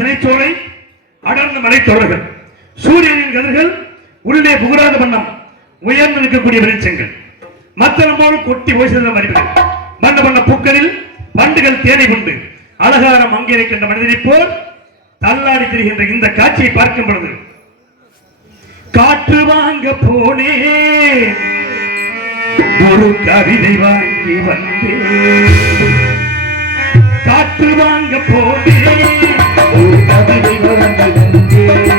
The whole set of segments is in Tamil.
திணைச்சோலை, அடர்ந்த மலைத்தொடர்கள், சூரியனின் கதிர்கள் உள்ளே புகுராத வண்ணம் உயர்ந்து நிற்கக்கூடிய வெளிச்சங்கள், மத்தளம் போல் கொட்டி ஓய்ந்த மறிவுகள், வண்ண வண்ண பூக்களில் வண்டுகள் தேனை கொண்டு அலங்காரம் அங்கீகரிக்கின்ற மனிதனை போல் தள்ளாடி திரிகின்ற இந்த காட்சியை பார்க்கும் பொழுது காற்று வாங்க போனே ஒரு கவிதை வாங்கி வந்தேன், காற்று வாங்க போனே ஒரு கவிதை வாங்கி வந்தேன்,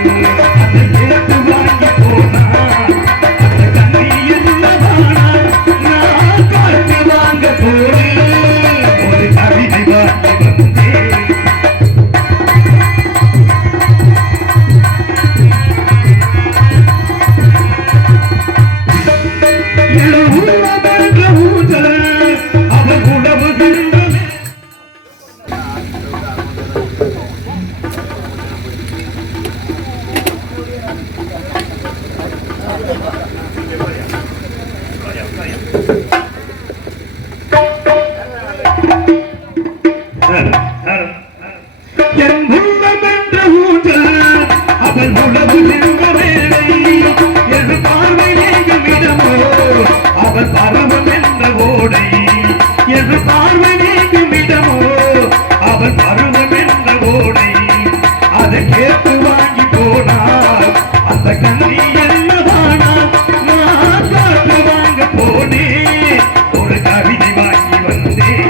அதை கேட்டு வாங்கி போனா அந்த கண்ணியில் நான் காற்று வாங்க போனேன் ஒரு கவிதை வாங்கி வந்தேன்.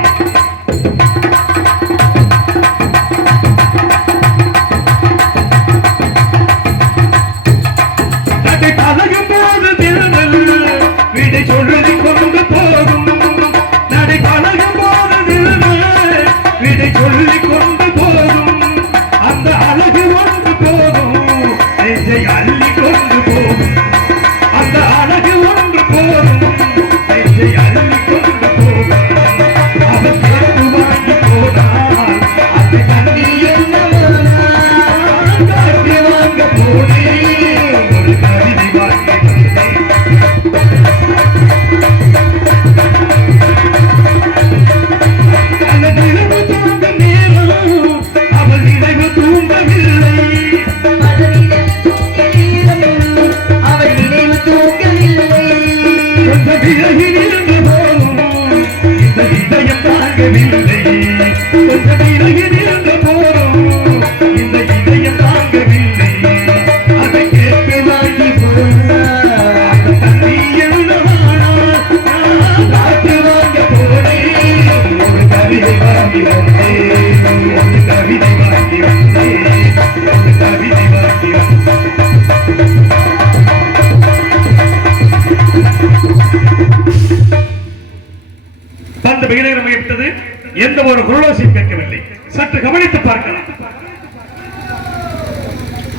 எந்த ஒரு குரலோசையும் கேட்கவில்லை. சற்று கவனித்து பார்க்கலாம்.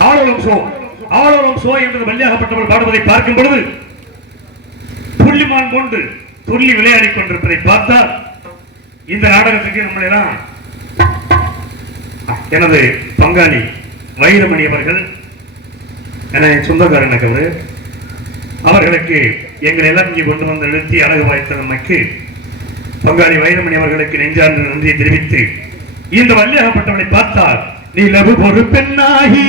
ஆளோலம் சோ ஆளோலம் சோ என்று வள்ளியாகப்பட்டவர்கள் பாடுவதை பார்க்கும் பொழுது புள்ளிமான் கொண்டு துள்ளி விளையாடி கொண்டிருப்பதை பார்த்தால் இந்த நாடகத்துக்கு நம்மளெல்லாம் எனது பங்காளி வைரமணி அவர்கள் என சொந்தக்காரனுக்கு அவர்களுக்கு எங்களை எல்லாம் இங்கே கொண்டு வந்து நிறுத்தி அழகு வாய்த்த நமக்கு பங்காளி வைரமணி அவர்களுக்கு நெஞ்சார்ந்த நன்றியை தெரிவித்து இந்த வள்ளியாகப்பட்டவனை பார்த்தால் நிலவு ஒரு பெண்ணாகி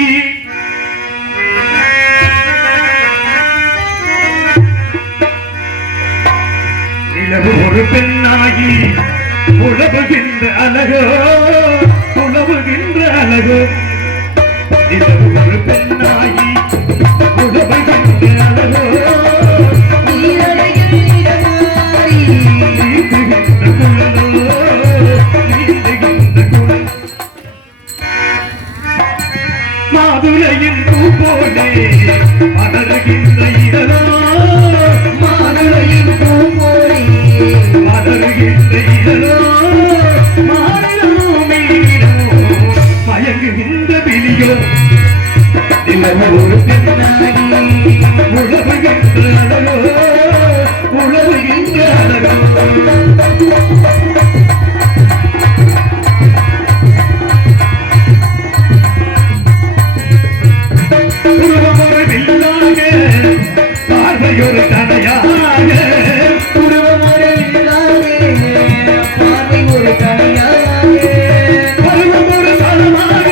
நிலவு ஒரு பெண்ணாகி உழவுகின்ற அழகோ உழவுகின்ற அழகோ நிலவு ஒரு பெண்ணாகி உழவுகின்ற அழகோ மாதுளையின் பூ போலே மலருகின்ற இதழோ மாதுளையின் பூ போலே மலருகின்ற இதழோ மாறினோ மீனோ மயங்குகின்ற விழியோ நிலவு ஒரு பெண்ணாகி உழவுகின்ற அழகோ உழவுகின்ற அழகோ பார்வையொரு கதையாக பார்வை ஒரு கதையாக பருவம் ஒரு தளமாக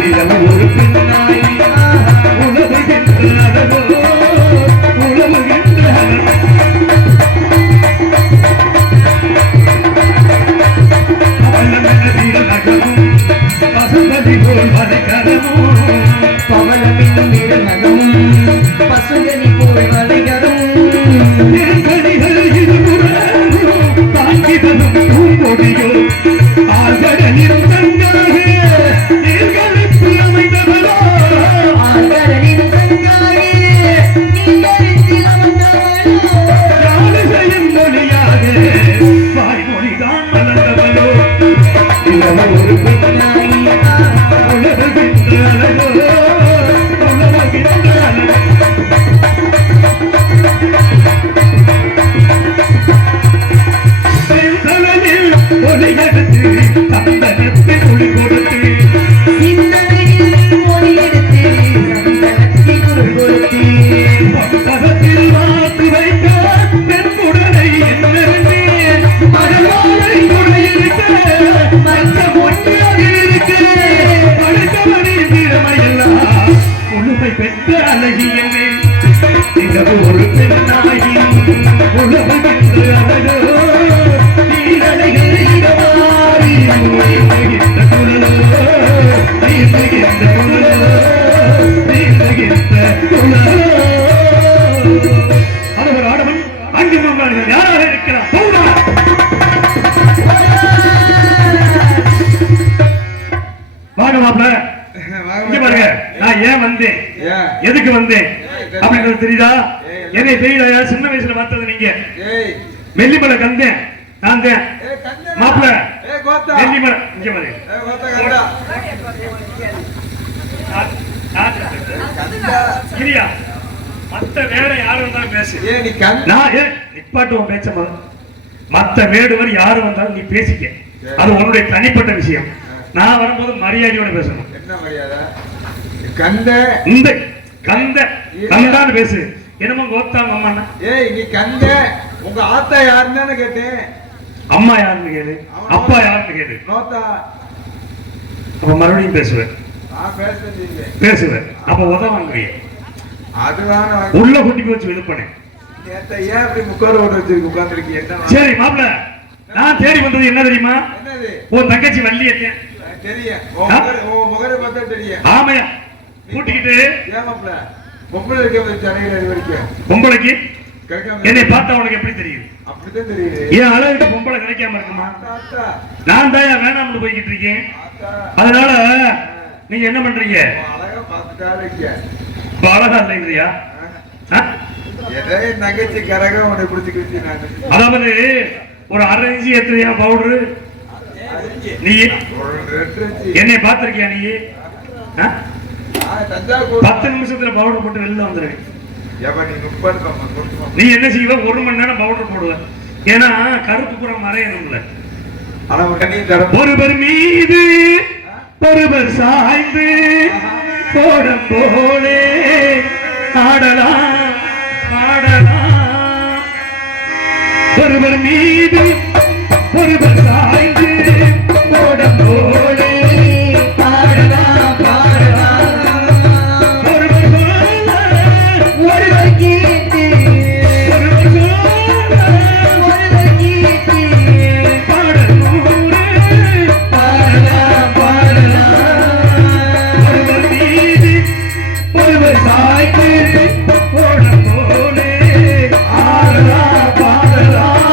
ஒரு பெண்ணாய் உலவுகின்றதோ உலவுகின்ற பசுபதி போல் வரைகரமும் பவளமின் நகமும் பசுங்கனி போல் வளைகரும் தாங்கிதலும் பூங்கொடியோ ஆழ்கடலின் தங்காக நீர்களுக்கு அமைந்தவளோ ஆழ்கடலின் தங்காக நீர்களுக்கு அமைந்தவளோ யாழிசையின் மொழியாக வாய்மொழிதான் மலர்ந்தவளோ ஒரு பெண்ணாய் உலகுகின்றளோ உலகுகின்றளோ ஒளியெடுத்து சந்தனத்தில் ஒளி கொடுத்து சிந்தனையில் மொழி எடுத்து சந்தனத்தில் குரல் கொடுத்து பந்தகத்தில் வாக்கு வைக்க பெண்குடலை என்னிருந்தேன் மறுவாழை துணையிருக்க மற்ற ஒன்றாக இருக்க அடுத்தவனின் திறமையெல்லாம் முழுமை பெற்ற அழகியமே இரவு ஒரு பெண்ணாகி உழவுகின்ற அழகோ ஆடவன் அங்கு யாராக இருக்கிறார் வாங்க மாப்பிள்ள இங்க பாருங்க நான் ஏன் வந்தேன் எதுக்கு வந்தேன் அப்படின்றது தெரியுதா என்னை தெரியுதா சின்ன வயசுல பார்த்தது நீங்க வெள்ளிமலை கந்தேன் நான் தான் மாப்பிள்ள வெள்ளிமலை இங்க பாருங்க கிரியா மத்த வேற யாரும் வந்தாலும் பேசு நான் நிப்பாட்டுவோம் பேச்ச மத்த வேடுவர் யாரும் வந்தாலும் நீ பேசிக்க அது உன்னுடைய தனிப்பட்ட விஷயம் நான் வரும்போது மரியாதையோட பேசணும் என்ன மரியாதை கந்த இந்த கந்த கந்தான்னு பேசு என்னமோ கோத்தாங்க அம்மா ஏய் நீ கந்த உங்க ஆத்தா யாருன்னு கேட்டேன் அம்மா யாருன்னு கேளு அப்பா யாருன்னு கேளு நோத்தா அப்ப மறுபடியும் பேசுவேன் பேசுவேன் அப்ப உதவாங்க உள்ள குட்டிக்கு வச்சு விழுப்பனேன் ஏன் அப்படி முக்கார ஓட வச்சிருக்கு உட்கார்ந்துருக்கு என்ன சரி மாப்பிள்ள நான் தேடி வந்தது என்ன தெரியுமா உன் தங்கச்சி வள்ளியத்தேன் தெரியும் முகரை பார்த்தா தெரியும் ஆமையா கூட்டிக்கிட்டு ஏன் மாப்பிள்ள பொம்பளை இருக்க தலையில வரைக்கும் பொம்பளைக்கு என்னை பார்த்தா உனக்கு எப்படி தெரியுது அப்படித்தான் தெரியுது ஏன் அளவுக்கு பொம்பளை கிடைக்காம இருக்குமா நான் தான் வேணாம்னு போய்கிட்டு இருக்கேன் அதனால நீங்க என்ன பண்றீங்க அழகா பாத்துட்டாரு அழகா இல்லைங்கறியா நகைச்சு கரகம் உன்னை பிடிச்சிக்கிச்சு நான் அதாவது ஒரு 1/2 இன்ச்சு எத்தனையா பவுடரு நீ என்னை பார்த்திருக்கியா நீ 10 நிமிஷத்துல பவுடர் போட்டு வெளில வந்துருவேன் நீ என்ன செய்வ 1 மணி நேரம் பவுடர் போடுவ ஏன்னா கருப்பு புறம் மறையணும்ல ஒருவர் மீது ஒருவர் சாய்ந்து போடம் போலே ஆடலாம் ஆடலாம் ஒருவர் மீது ஒருவர் சாய்ந்து போடம் போலே ஆடலாம் ஆடலாம் ஒருவர் போல ஒருவர் கீர்த்தி ஒருவர் போல ஒருவர் கீர்த்தி பாடல் நூறு பாடலாம் பாடலாம் ஒருவர் மீது ஒருவர் சாய்ந்து போடம் போலே ஆடலாம் பாடலாம்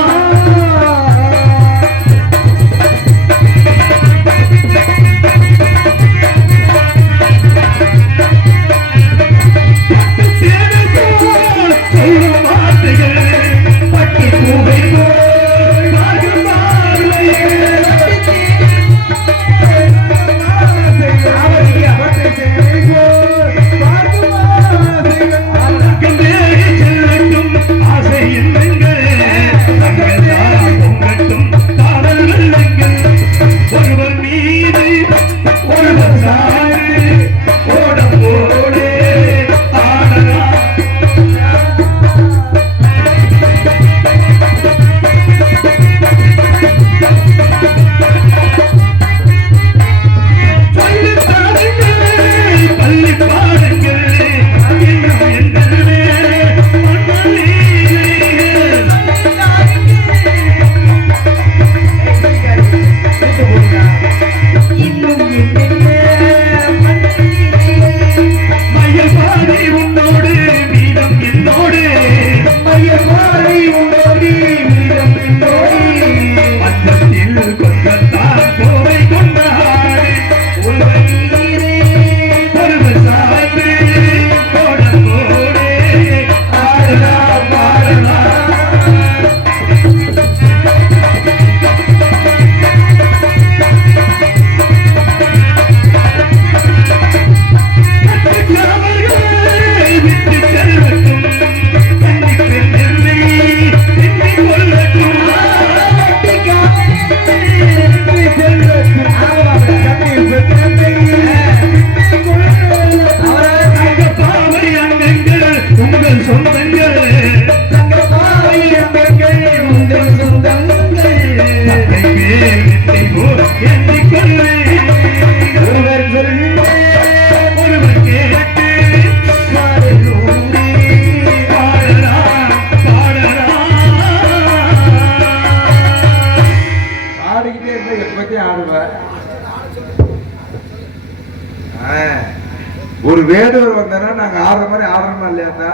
ஒரு வேடுவர் வந்தனா நாங்க ஆடுற மாதிரி ஆடுறோமா இல்லையா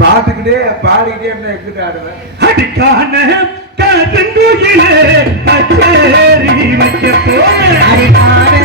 பாத்துக்கிட்டே பாடிக்கிட்டே என்ன எங்கிட்ட ஆடுவேன் அடிக்கான காதங்குயிலே அச்சேரி வைக்க போறேன் அடிக்கான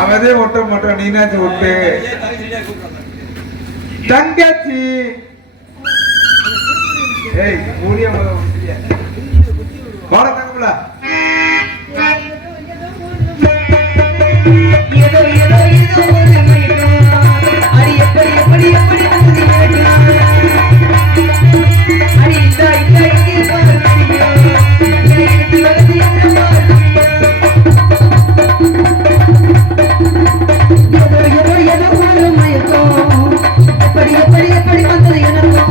அவதே ஒட்ட மாட்டோம் நீனாச்சும் ஒட்டு தங்கச்சி ஏய் மூடிய போட தங்கம்ல ஏதோ ஏதோ ஏதோ ஒரு மயக்கம் அடி எப்படி எப்படி எப்படி வந்து நினைக்கலாம் அடி இந்த இங்கே பார்த்தியோ எனக்கு வந்து என்ன பார்த்தியோ ஏதோ ஏதோ ஏதோ ஒரு மயக்கம் எப்படி எப்படி எப்படி வந்தது எனக்கும்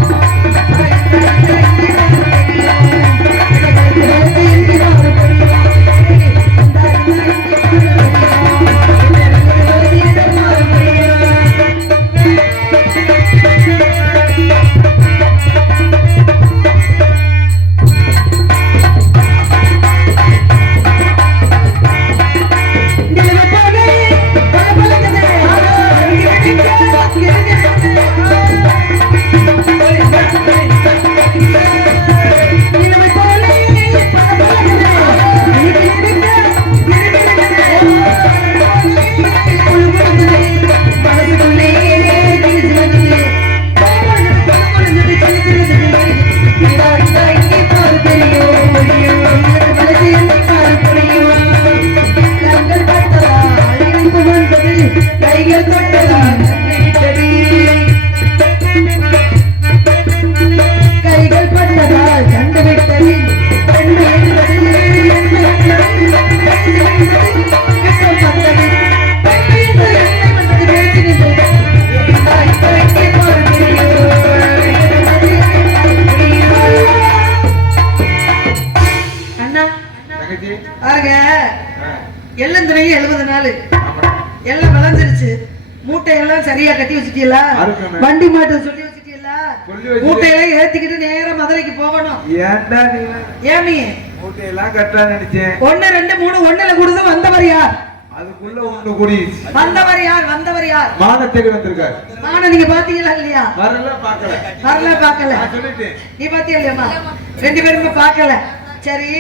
எள்ளந்திரையும் 70 நாள் எல்லாம் விளைஞ்சிருச்சு மூட்டை எல்லாம் சரியா கட்டி வச்சுட்டீங்களா வண்டி மாட்டு சொல்லி வச்சுட்டீங்களா மூட்டையெல்லாம் ஏத்திக்கிட்டு நேரா மதுரைக்கு போகணும் ஏன்டா நீ ஏமி மூட்டையெல்லாம் கட்டா நினைச்சேன் 1 2 3 1ல கூடுது வந்தவர் யார் அதுக்குள்ள ஒண்ணு கூடி வந்தவர் யார் மான தேடி வந்திருக்காரு மான நீங்க பாத்தீங்களா இல்லையா வரல பார்க்கல நான் சொல்லிட்டேன் நீ பாத்தியா இல்லையாமா 2 பேருமே பார்க்கல சரி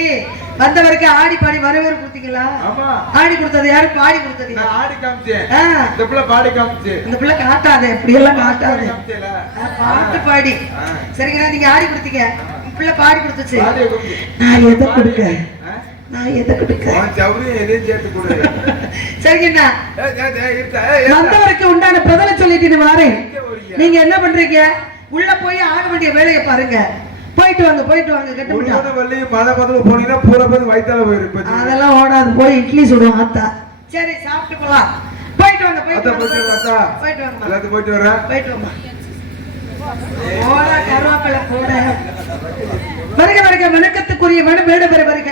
வந்தவருக்கு ஆடி பாடி வரவேற்பு கொடுத்தீங்களா ஆமா ஆடி கொடுத்தது யாரு பாடி கொடுத்தது நான் ஆடி காமிச்சேன் இந்த பிள்ளை பாடி காமிச்சு இந்த பிள்ளை காட்டாதே இப்படி எல்லாம் காட்டாதே பாட்டு பாடி சரிங்களா நீங்க ஆடி கொடுத்தீங்க பிள்ளை பாடி கொடுத்துச்சு நான் எதை கொடுக்க சரிங்கண்ணா வந்தவருக்கு உண்டான பதில சொல்லிட்டு வாரேன் நீங்க என்ன பண்றீங்க உள்ள போய் ஆக வேண்டிய வேலையை பாருங்க போயிட்டு வாங்க கட்டுப்பட்டா போனீங்கன்னா பூரா பேர் வயித்தால போயிரு அதெல்லாம் ஓடாது போய் இட்லி சுடுவோம் ஆத்தா சரி சாப்பிட்டு போலாம் போயிட்டு வாங்க ஓடா கருவாப்பல போட வருக வணக்கத்துக்குரிய வேடு வருக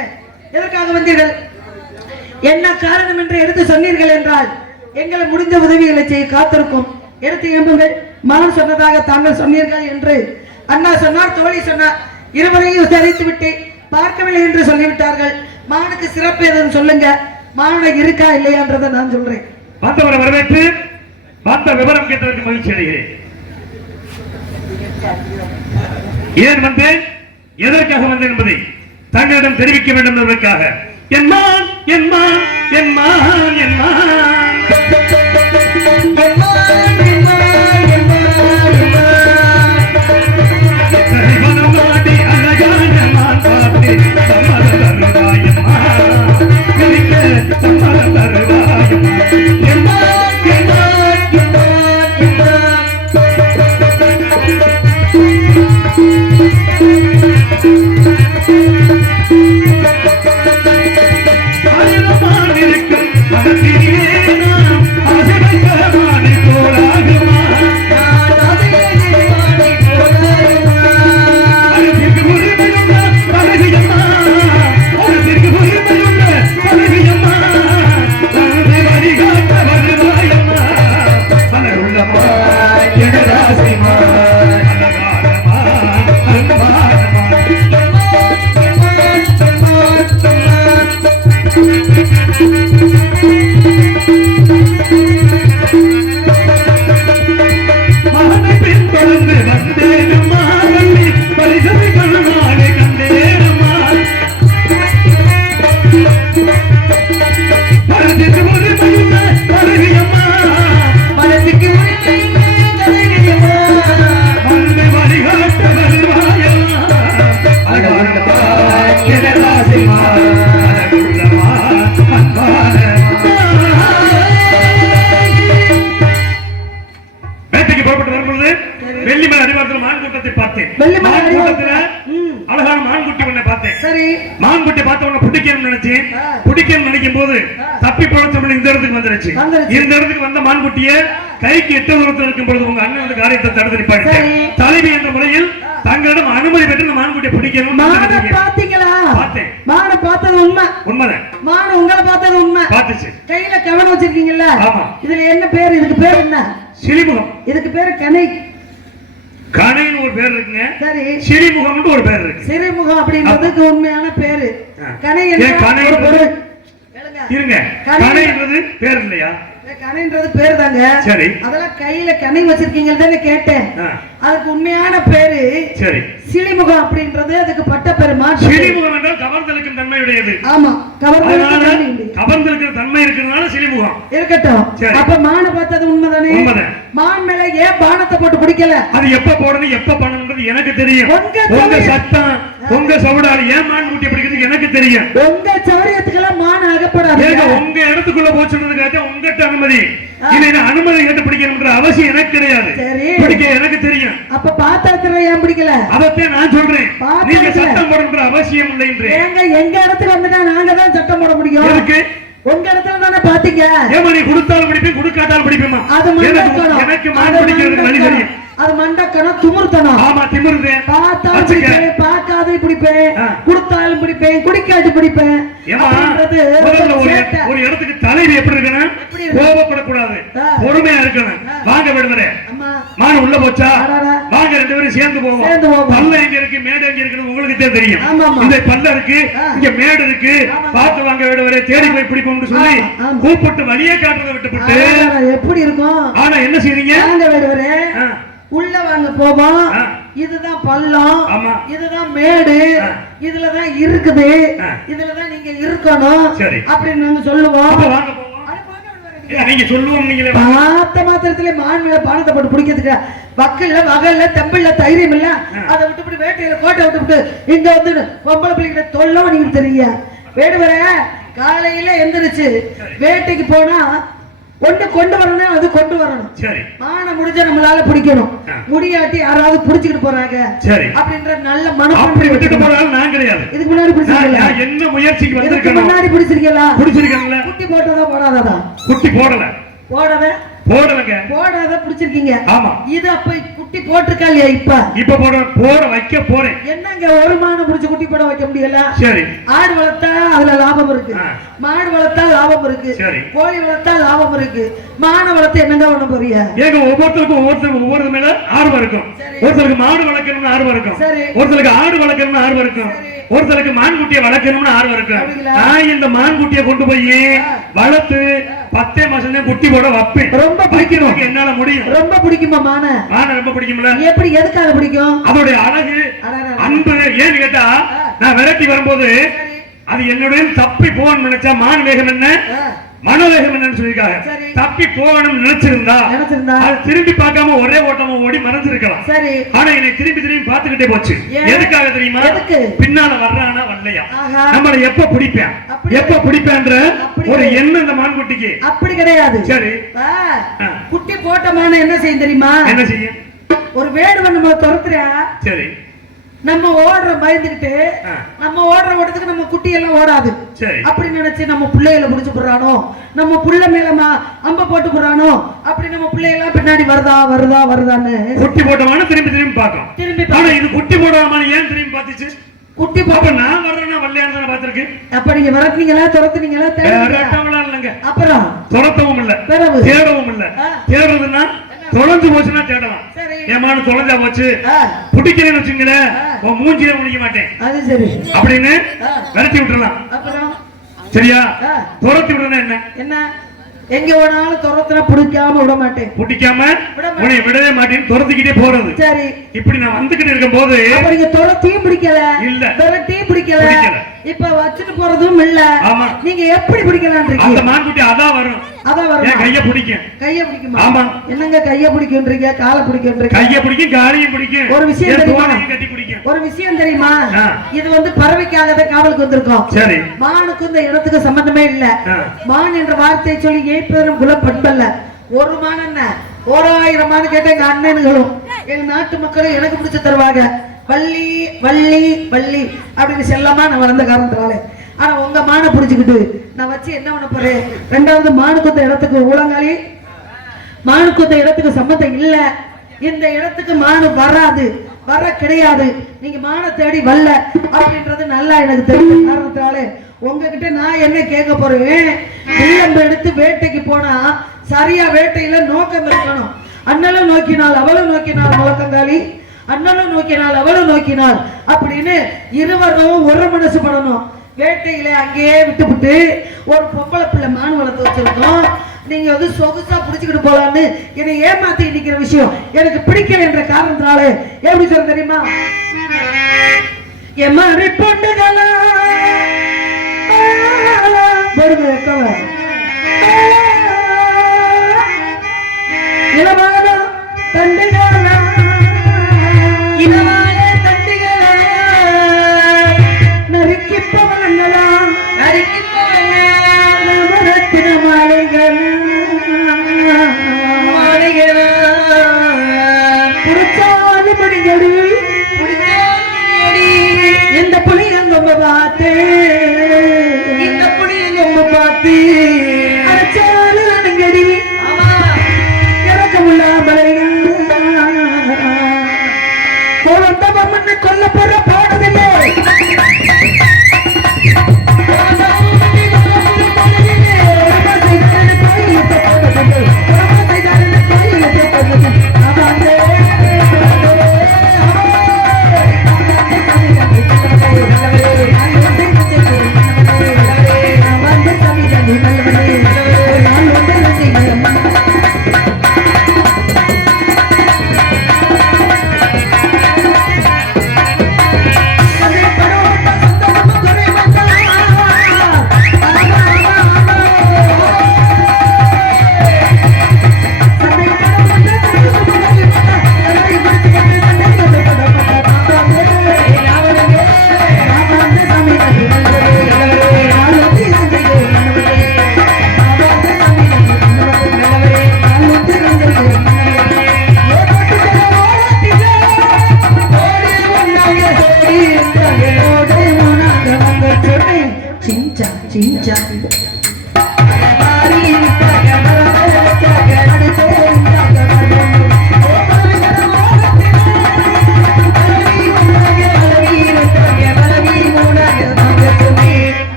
எதற்காக வந்தீர்கள் என்ன காரணம் என்று எடுத்து சொன்னீர்கள் என்றால் எங்களை முடிந்த உதவிகளை செய்ய காத்திருக்கும் எடுத்து எம்புங்கள் மகன் சொன்னதாக தாங்கள் சொன்னீர்கள் என்று அண்ணா சொன்னார் தோழி சொன்னார் இருவரையும் விசாரித்து விட்டு பார்க்கவில்லை என்று சொல்லிவிட்டார்கள் மானுக்கு சிறப்பு எதுன்னு சொல்லுங்க மான இருக்கா இல்லையான்றதை நான் சொல்றேன் வந்தவரை வரவேற்று வந்த விவரம் கேட்டதற்கு மகிழ்ச்சி அடைகிறேன் ஏன் வந்தேன் எதற்காக வந்தேன் என்பதை தங்களிடம் தெரிவிக்க வேண்டும் என்பதற்காக என்மான் என்மான் என்மான் என்மான் இருக்கும் கைக்கு எட்ட தூரத்தில் இருக்கும் பொழுது உங்க அண்ணன் வந்து காரியத்தை தடுத்து நிப்பாங்க. தலைவி என்ற முறையில் தங்களிடம் அனுமதி பெற்று மான்குட்டியை பிடிக்கணும். பாத்தீங்களா? பார்த்தேன். மான பார்த்தது உண்மை. உண்மைதான். மான உங்களை பார்த்தது உண்மை. பார்த்துச்சு. கையில கவனம் வச்சிருக்கீங்கல்ல? ஆமா. இதுல என்ன பேர்? இதுக்கு பேர் என்ன? சிலிமுகம். இதுக்கு பேர் கனை. கனைன்னு ஒரு பேர் இருக்குங்க. சரி. சிலிமுகம்னு ஒரு பேர் இருக்கு. சிலிமுகம் அப்படின்றதுக்கு உண்மையான பேரு. கனை என்ன பொருள்? இருங்க. கனைன்றது பேர் இல்லையா? கனைன்றது பேர் தாங்க. சரி. அதெல்லாம் கையில கனை வச்சிருக்கீங்கன்னு கேட்டேன். அதுக்கு உண்மையான பேரு சரி சிலிமுகம் அப்படின்றது அதுக்கு பட்ட பேரு. சிலிமுகம் என்றால் கவர்ந்தலுக்கும் தன்மையுடையது. ஆமா, கவர்ந்தலுக்கு தன்மை இருக்கிறதுனால சிலிமுகம் இருக்கட்டும். அப்ப மான பார்த்தது உண்மைதானே? உண்மைதான். மான் மேல ஏன் பானத்தை போட்டு பிடிக்கல? அது எப்ப போடணும் எப்ப பண்ணணும்ன்றது எனக்கு தெரியும். உங்க சத்தம் உங்க சவுடால் ஏன் மான் குட்டி பிடிக்கிறது எனக்கு தெரியும். உங்க சௌரியத்துக்கெல்லாம் மான் அகப்படாது. உங்க இடத்துக்குள்ள போச்சுன்றதுக்காக உங்ககிட்ட அனுமதி இல்லைன்னா அனுமதி கேட்டு பிடிக்கணும்ன்ற அவசியம் எனக்கு கிடையாது. பிடிக்க எனக்கு தெரியும். அப்ப பாத்திரத்துல ஏன் பிடிக்கல? அதத்தான் நான் சொல்றேன். நீங்க சட்டம் போடணும்ன்ற அவசியம் இல்லை என்று. எங்க இடத்துக்கு வந்துட்டா நாங்க தான் சட்டம் போட முடியும். எதுக்கு? உங்க இடத்துல தானே பாத்தீங்க. ஏமா நீ கொடுத்தாலும் பிடிப்பேன் கொடுக்காட்டாலும் பிடிப்பேமா? எனக்கு மான் பிடிக்கிறதுக்கு வழி தெரியும். அது மண்டக்கணும் திமிர்த்தனம். ஆமா திமிருது. பார்த்தாலும் பிடிப்பேன் பார்க்காதே பிடிப்பேன் கொடுத்தாலும் பிடிப்பேன் குடிக்காது பிடிப்பேன். ஒரு இடத்துக்கு தலைவி எப்படி இருக்கணும்? கோபப்படக்கூடாது, பொறுமையா இருக்கணும். வாங்க விடுவரே மான் உள்ள போச்சா வாங்க ரெண்டு பேரும் சேர்ந்து போவோம். பல்ல எங்க இருக்கு மேடு எங்க இருக்கு உங்களுக்கு தெரியும். இந்த பல்ல இருக்கு இங்க மேடு இருக்கு பார்த்து வாங்க விடுவரே தேடி போய் பிடிப்போம்னு சொல்லி கூப்பிட்டு வழியே காட்டுறதை விட்டுவிட்டு எப்படி இருக்கும்? ஆனா என்ன செய்றீங்க? வாங்க விடுவரே உள்ள வாங்க போவோம். இதுதான் பள்ளம், இதுதான் மேடு, இதுலதான் இருக்குது, இதுலதான் நீங்க இருக்கணும் அப்படின்னு நாங்க சொல்லுவோம். நீங்க சொல்லுவோம். நீங்க பார்த்த மாத்திரத்துல மான் மேல பானத்தை போட்டு பிடிக்கிறதுக்கு வக்கல்ல வகல்ல தெம்பில்ல தைரியம் இல்ல. அதை விட்டு வேட்டையில கோட்டை விட்டு இங்க வந்து பொம்பளை பிள்ளைகிட்ட தொல்லும் நீங்க தெரியும். வேடுவர காலையில எந்திரிச்சு வேட்டைக்கு போனா ஒண்ணு கொண்டு வரணும், அது கொண்டு வரணும். மான முடிஞ்ச நம்மளால பிடிக்கணும். முடியாட்டி யாராவது புடிச்சுக்கிட்டு போறாங்க அப்படின்ற நல்ல மனம். அப்படி விட்டுட்டு போறாங்க. நான் கிடையாது. இதுக்கு முன்னாடி பிடிச்சிருக்கீங்களா? என்ன முயற்சிக்கு வந்திருக்கேன்? முன்னாடி பிடிச்சிருக்கீங்களா? பிடிச்சிருக்கீங்களா? குட்டி போட்டதா போடாததா? குட்டி போடல. போடலங்க. போடாத பிடிச்சிருக்கீங்க. ஆமா. இது அப்ப குட்டி போட்டிருக்கா இல்லையா? இப்ப போட வைக்க போறேன். என்னங்க ஒரு மான புடிச்சு குட்டி போட வைக்க முடியல? சரி. ஆடு வளர்த்தா அதுல லாபம் இருக்கு, மாடு வளர்த்தா லாபம் இருக்கு, கோழி வளர்த்தா லாபம் இருக்கு. மான வளர்த்து என்னங்க பண்ண போறீங்க? ஏங்க ஒவ்வொருத்தருக்கும் ஒவ்வொரு மேல ஆர்வம் இருக்கும். ஒருத்தருக்கு மாடு வளர்க்கணும்னு ஆர்வம் இருக்கும், ஒருத்தருக்கு ஆடு வளர்க்கணும்னு ஆர்வம் இருக்கும், ஒருத்தருக்கு மான்குட்டியை வளர்க்கணும்னு ஆர்வம் இருக்கும். நான் இந்த மான்குட்டியை கொண்டு போய் வளர்த்து 10 மாசம் தான் குட்டி போட வைப்பேன். ரொம்ப பிடிக்கும். என்னால முடியும். ரொம்ப பிடிக்குமா மான? ரொம்ப பிடிக்கும்ல. எப்படி எதுக்காக பிடிக்கும்? அதோட அழகு அன்பு. ஏன்னு கேட்டா நான் விரட்டி வரும்போது அது என்னுடைய தப்பி போகணும்னு நினைச்சா மான் வேகம் என்ன மனோவேகம் என்னன்னு சொல்லிருக்காங்க. தப்பி போகணும்னு நினைச்சிருந்தா அது திரும்பி பார்க்காம ஒரே ஓட்டமா ஓடி மறைஞ்சிருக்கலாம். ஆனா என்னை திரும்பி பார்த்துக்கிட்டே போச்சு. எதுக்காக தெரியுமா? பின்னால வர்றானா வரலையா, நம்மள எப்ப பிடிப்பேன்ற ஒரு எண்ணம் இந்த மான்குட்டிக்கு அப்படி கிடையாது. சரி, குட்டி போட்ட மான என்ன செய்யும் தெரியுமா? என்ன செய்யும்? ஒரு வேடுவன் நம்மள துரத்துறா. சரி, நம்ம ஓடுற பயந்துகிட்டு நம்ம ஓடுற ஓட்டத்துக்கு நம்ம குட்டி எல்லாம் ஓடாது அப்படி நினைச்சு நம்ம பிள்ளைகளை புடிச்சு போடுறானோ, நம்ம புள்ள மேலமா அம்ப போட்டு போடுறானோ, அப்படி நம்ம பிள்ளைகள் பின்னாடி வருதா வருதா வருதான்னு குட்டி போட்டமான திரும்பி திரும்பி பார்க்கும். திரும்பி இது குட்டி போடாம ஏன் திரும்பி பார்த்துச்சு? குட்டி பாப்ப நான் வர்றேன்னா வல்லையான்னு தானே பார்த்திருக்கு. அப்ப நீங்க விரட்டுனீங்களா துரத்துனீங்களா? இல்லைங்க. அப்புறம் துரத்தவும் இல்ல தேடவும் இல்ல. தேடுறதுன்னா தொலைஞ்சு போச்சுன்னா தேடலாம். ஏமானு தொலைஞ்சா போச்சு பிடிக்கிறேன்னு வச்சுங்களேன் உன் மூஞ்சில முடிக்க மாட்டேன் அது சரி அப்படின்னு விரட்டி விட்டுறலாம். சரியா? துரத்தி விடுறேன்னா என்ன என்ன எங்க வேணாலும் துரத்துல பிடிக்காம விட மாட்டேன். பிடிக்காம உன்னை விடவே மாட்டேன். துரத்திக்கிட்டே போறது. சரி இப்படி நான் வந்துகிட்டு இருக்கும் போது நீங்க துரத்தியும் பிடிக்கல இல்ல துரத்தியும் பிடிக்கல இப்ப வச்சுட்டு போறதும் இல்ல. நீங்க எப்படி பிடிக்கலாம்? அந்த மான்குட்டி அதான் வரும். அதான் வரும். கைய பிடிக்கும். கைய பிடிக்குமா? ஆமா. என்னங்க கைய பிடிக்கும்ன்றீங்க? காலை பிடிக்கும்ன்றீங்க? கைய பிடிக்கும் காலையும் பிடிக்கும். ஒரு விஷயம் தெரியுமா? கட்டி பிடிக்கும். ஒரு விஷயம் தெரியுமா? இது வந்து பறவைக்காக காவலுக்கு வந்திருக்கோம். சரி. மானுக்கு இந்த இடத்துக்கு சம்பந்தமே இல்ல. மான் என்ற வார்த்தையை சொல்லி ஏற்பதும் குல பண்பல்ல. ஒரு மான் என்ன 1000 மான் கேட்ட எங்க அண்ணன்களும் எங்க நாட்டு மக்களும் எனக்கு பிடிச்சு தருவாங்க. வள்ளி வள்ளி வள்ளி அப்படின்னு செல்லமா நான் வளர்ந்த காரணத்தினால. ஆனா உங்க மானை பிடிச்சுக்கிட்டு நான் வச்சு என்ன பண்ண போறேன்? ரெண்டாவது மானுக்குத்த இடத்துக்கு ஊழங்காலி மானுக்குத்த இடத்துக்கு சம்மந்தம் இல்ல. இந்த இடத்துக்கு மானு வராது வர கிடையாது. நீங்க மான தேடி வரல அப்படின்றது நல்லா எனக்கு தெரிஞ்ச காரணத்தினால உங்ககிட்ட நான் என்ன கேட்க போறேன்? வில்லம்பு எடுத்து வேட்டைக்கு போனா சரியா வேட்டையில நோக்கம் இருக்கணும். அண்ணலும் நோக்கினால் அவளும் நோக்கினால் முழக்கங்காலி அண்ணனும் நோக்கினால் அவளும் நோக்கினால் அப்படின்னு இருவரும் ஒரு மனசு படணும். வேட்டையில அங்கேயே விட்டுவிட்டு ஒரு பொம்பளை பிள்ளை மான் வளர்த்து வச்சிருக்கோம். நீங்க வந்து சொகுசா புடிச்சுக்கிட்டு போலான்னு என்னை ஏமாத்தி நிக்கிற விஷயம் எனக்கு பிடிக்கல என்ற காரணத்தினால எப்படி சொல்ல தெரியுமா? எம்மாரி பொண்ணுகளா இளமான தண்டுகளா இளமான தண்டுகளா நறுக்கி பவனங்களா நறுக்கி பவனத்தின மாலைகளா மாலைகளா புடிச்சாலு படிங்கடி இந்த புளியங்கொம்ப பார்த்து இந்த புளியங்கொம்ப பார்த்து அரைச்சாலு அணுங்கடி இறக்கமுள்ள மலைகள் கொல்ல போற பாடதில்லை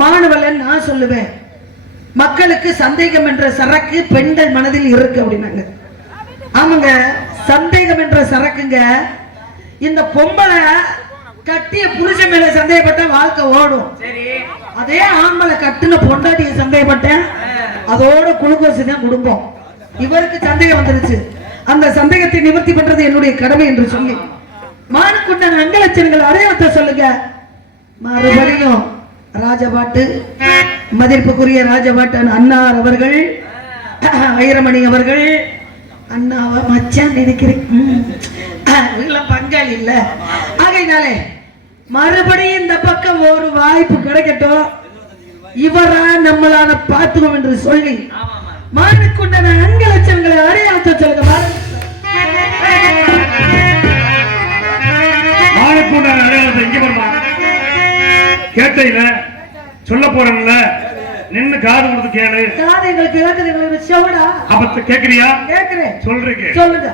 மாணவன் நான் சொல்லுவேன். மக்களுக்கு சந்தேகம் என்ற சரக்கு பெண்கள் மனதில் இருக்கு அப்படின்னாங்க. ஆமாங்க, சந்தேகம் என்ற சரக்குங்க. இந்த பொம்பளை கட்டிய புருஷன் மேல சந்தேகப்பட்ட வாழ்க்கை ஓடும். அதே ஆம்பளை கட்டுன பொண்டாட்டிய சந்தேகப்பட்டேன் அதோட குளுக்கோஸ் தான் குடும்பம். இவருக்கு சந்தேகம் வந்துருச்சு. அந்த சந்தேகத்தை நிவர்த்தி பண்றது என்னுடைய கடமை என்று சொல்லி மானுக்குண்டான அங்கலட்சணங்கள் அடையாளத்தை சொல்லுங்க. மறுபடியும் ராஜபாட்டு மதிப்புக்குரிய ராஜபாட்டு அண்ணார் அவர்கள் வைரமணி அவர்கள் அண்ணாவை மச்சான் நினைக்கிறேன் வீட்டுல பங்காளி இல்ல. ஆகையினாலே மறுபடியும் இந்த பக்கம் ஒரு வாய்ப்பு கிடைக்கட்டும், இவரா நம்மளான பார்த்துவோம் என்று சொல்லி மானுக்குண்டான அங்கலட்சங்களை அடையாளத்தை சொல்லுங்க. மானுக்குண்டான அடையாளத்தை இங்க வருமா கேட்டையில சொல்ல போறேன்ல, நின்னு காது கொடுத்து கேளு. காது எங்களுக்கு கேட்குது, எங்களுக்கு செவடா. அப்ப கேக்குறியா? கேட்கிறேன், சொல்றீங்க. சொல்லுங்க.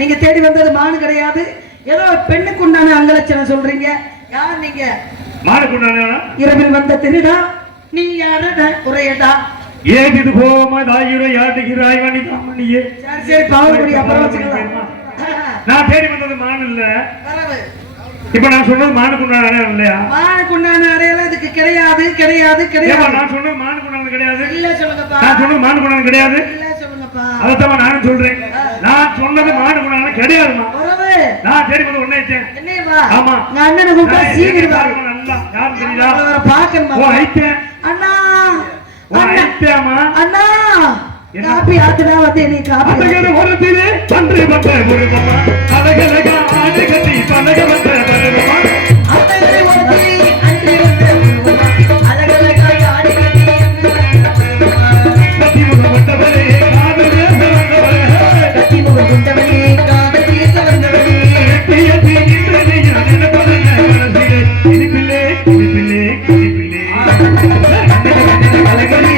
நீங்க தேடி வந்தது மானு கிடையாது, ஏதோ பெண்ணுக்கு உண்டான அங்கலட்சணம் சொல்றீங்க. யார் நீங்க? மானுக்கு உண்டான இரவில் வந்த திருடா நீ யாரு? உரையடா ஏன் இது போமா தாயுரை யாட்டுகிறாய் வணி தாமணியே. சரி சரி பாவப்படி அப்புறம் வச்சுக்கலாம். நான் தேடி வந்தது மான் இல்ல. வரவு இப்ப நான் சொன்னது மானுக்கு உண்டான அடையாளம் இல்லையா? மானுக்கு உண்டான அடையாளம் இதுக்கு கிடையாது கிடையாது கிடையாது. நான் சொன்னது மானுக்கு உண்டான கிடையாது. இல்ல சொல்லுங்கப்பா. நான் சொன்னது மானுக்கு உண்டான கிடையாது. இல்ல சொல்லுங்கப்பா. அதத்தான் நானும் சொல்றேன். நான் சொன்னது மானுக்கு உண்டான கிடையாதுமா. வரவு நான் தேடி வந்து ஒண்ணேச்சேன். என்னையவா? ஆமா. நான் அண்ணனை கூப்பிட்டா சீக்கிரவாரு. நல்லா யாரும் தெரியுதா? அவரை பார்க்கணுமா? ஓ ஐத்தேன். அண்ணா ஐத்தேமா. அண்ணா காப்பி ஆத்துடா வந்து நீ காப்பி. அதகல ஒருத்திலே பன்றே பன்றே ஒருவமா அதகலக ஆடு கட்டி பலக பன்றே பரவமா அதகல ஒருத்திலே அன்றே பன்றே ஒருவமா அதகலக ஆடு கட்டி கட்டி முகவட்டவரே காதல் வந்தவரே கட்டி முகவட்டவரே காதல் வந்தவரே பியதி இன்றே ஞான பதன மனசிலே இனிப்பிலே இனிப்பிலே இனிப்பிலே அலகலே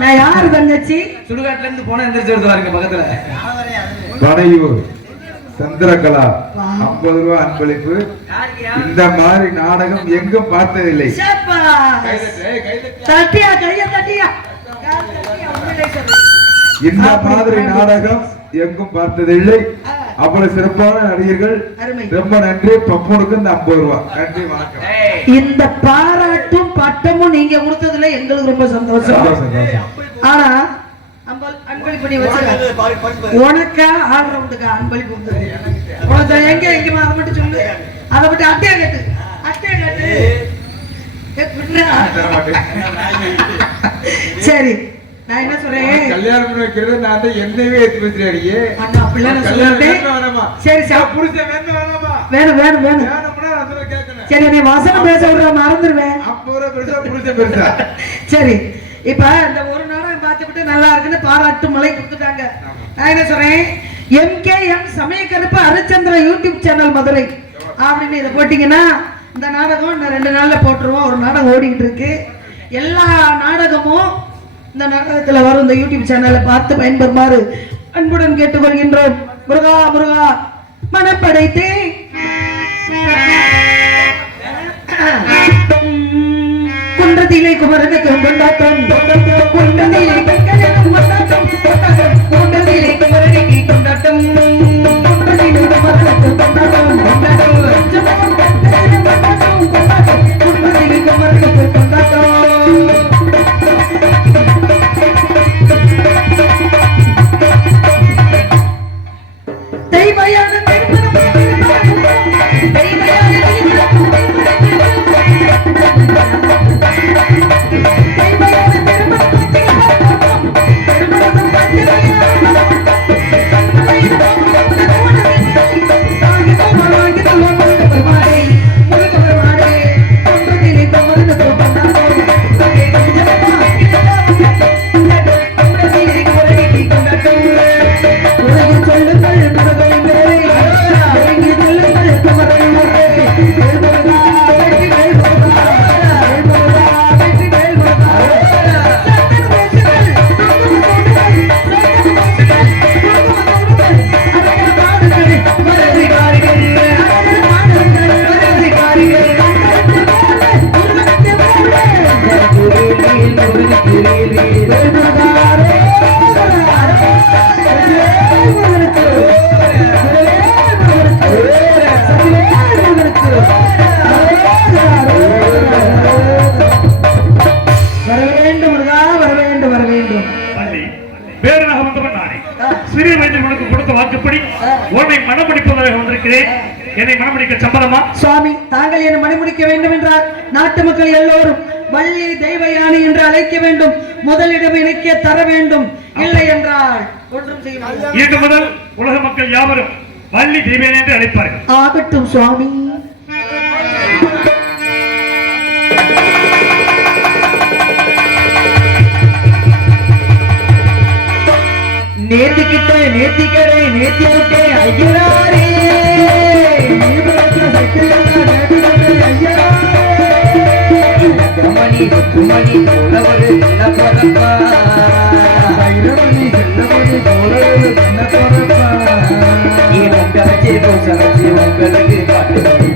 நான் யாரு தங்கச்சி? சுடுகாட்டுல இருந்து போன எந்திரிச்சு வாருங்க பக்கத்துல. வடையூர் சந்திரகலா 50 ரூபாய் அன்பளிப்பு. இந்த மாதிரி நாடகம் எங்கும் பார்த்ததில்லை. தட்டியா கைய தட்டியா. இந்த மாதிரி நாடகம் எங்கும் பார்த்ததில்லை. அவ்வளவு சிறப்பான நடிகர்கள். ரொம்ப நன்றி. பப்பனுக்கு இந்த 50 ரூபாய். நன்றி வணக்கம். இந்த பாராட்டும் பட்டமும் நீங்க கொடுத்ததுல எங்களுக்கு ரொம்ப சந்தோஷம். ஆனா அன்பளிப்பு நீ வச்சிருக்க உனக்கா ஆல் ரவுண்டுக்கா அன்பளிப்பு உனக்கு எங்க எங்கேயுமா அதை மட்டும் சொல்லு. அதை மட்டும் அட்டையை கட்டு அட்டையை கட்டு. சரி நான் என்ன சொல்றேன், கல்யாணம் பண்ணி வைக்கிறது நான் தான் என்னவே ஏத்து வச்சிருக்கீங்க. அண்ணா அப்படிலாம் நான் கல்யாணம் சொல்லிட்டேன். வேணுமா வேணாமா? சரி சார், புருஷன் வேணுமா வேணாமா? வேணும் வேணும் வேணும். வேணும்னா நான் சொல்ல கேட்கணும். சரி, நீ வசனம் பேச விடுற மறந்துடுவேன். 50 ரூபா பெருசா புருஷன் பெருசா? சரி, இப்ப இந்த ஒரு நாடகம் பார்த்துவிட்டு நல்லா இருக்குன்னு பாராட்டு மலை கொடுத்துட்டாங்க. நான் என்ன சொல்றேன், MKM Samayakaruppu Harichandra YouTube channel Madurai அப்படின்னு இதை போட்டீங்கன்னா இந்த நாடகம் இன்னும் 2 நாள்ல போட்டுருவோம். ஒரு நாடகம் ஓடிக்கிட்டு இருக்கு. எல்லா நாடகமும் இந்த நாடகத்துல வரும். இந்த யூடியூப் சேனலை பார்த்து பயன்பெறுமாறு அன்புடன் கேட்டுக்கொள்கின்றோம். முருகா முருகா மனப்படைத்தே குன்றத்திலே குமரனுக்கு கொண்டாட்டம், குன்றத்திலே கங்கனுக்கு கொண்டாட்டம், குன்றத்திலே குமரனுக்கு கொண்டாட்டம், குன்றத்திலே குமரனுக்கு கொண்டாட்டம், குன்றத்திலே குமரனுக்கு கொண்டாட்டம். தெய்வயான என்னை மணமுடிக்க சம்மதமா? சுவாமி, தாங்கள் என்னை மணமுடிக்க வேண்டும் என்றால் நாட்டு மக்கள் எல்லோரும் வள்ளி தெய்வயானி என்று அழைக்க வேண்டும். முதலிடம் எனக்கே தர வேண்டும். இல்லை என்றால் ஒன்றும் செய்ய முடியாது. இன்று முதல் உலக மக்கள் யாவரும் வள்ளி தெய்வயானி என்று அழைப்பார்கள். ஆகட்டும் சுவாமி. நேத்திக்கிட்ட நேத்திக்கரை நேத்தி முட்டே ஐயராரே குமணி போலவரு செல்லப்பரப்பா ஐரவணி செல்லவரு போலவரு செல்லப்பரப்பா உங்களுக்கு காட்டு